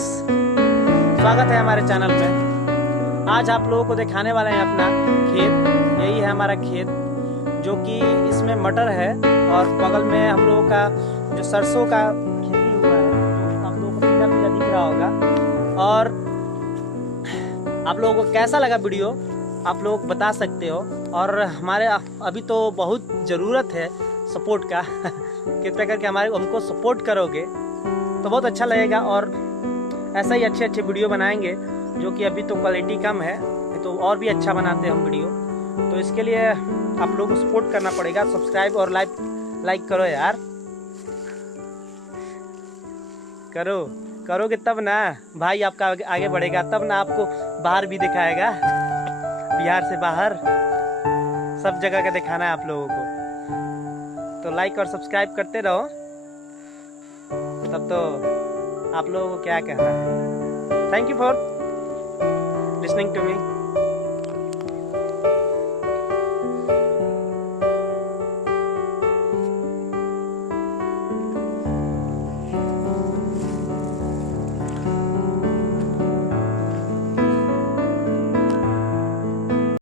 Guys, स्वागत है हमारे चैनल में। आज आप लोगों को दिखाने वाले हैं अपना खेत। यही है हमारा खेत, जो कि इसमें मटर है और बगल में हम लोगों का जो सरसों का खेती हुआ है, जो आप लोगों को पीला पीला दिख रहा होगा। और आप लोगों को कैसा लगा वीडियो आप लोग बता सकते हो। और हमारे अभी तो बहुत ज़रूरत है सपोर्ट का कृपया करके हमको सपोर्ट करोगे तो बहुत अच्छा लगेगा। और ऐसा ही अच्छे अच्छे वीडियो बनाएंगे, जो कि अभी तो क्वालिटी कम है, तो और भी अच्छा बनाते हैं हम वीडियो। तो इसके लिए आप लोगों को सपोर्ट करना पड़ेगा। सब्सक्राइब और लाइक करो यार, करोगे तब ना भाई आपका आगे बढ़ेगा, तब ना आपको बाहर भी दिखाएगा। बिहार से बाहर सब जगह का दिखाना है आप लोगों को। तो लाइक और सब्सक्राइब करते रहो, तब तो आप लोगों को क्या कहना है। Thank you for listening to me.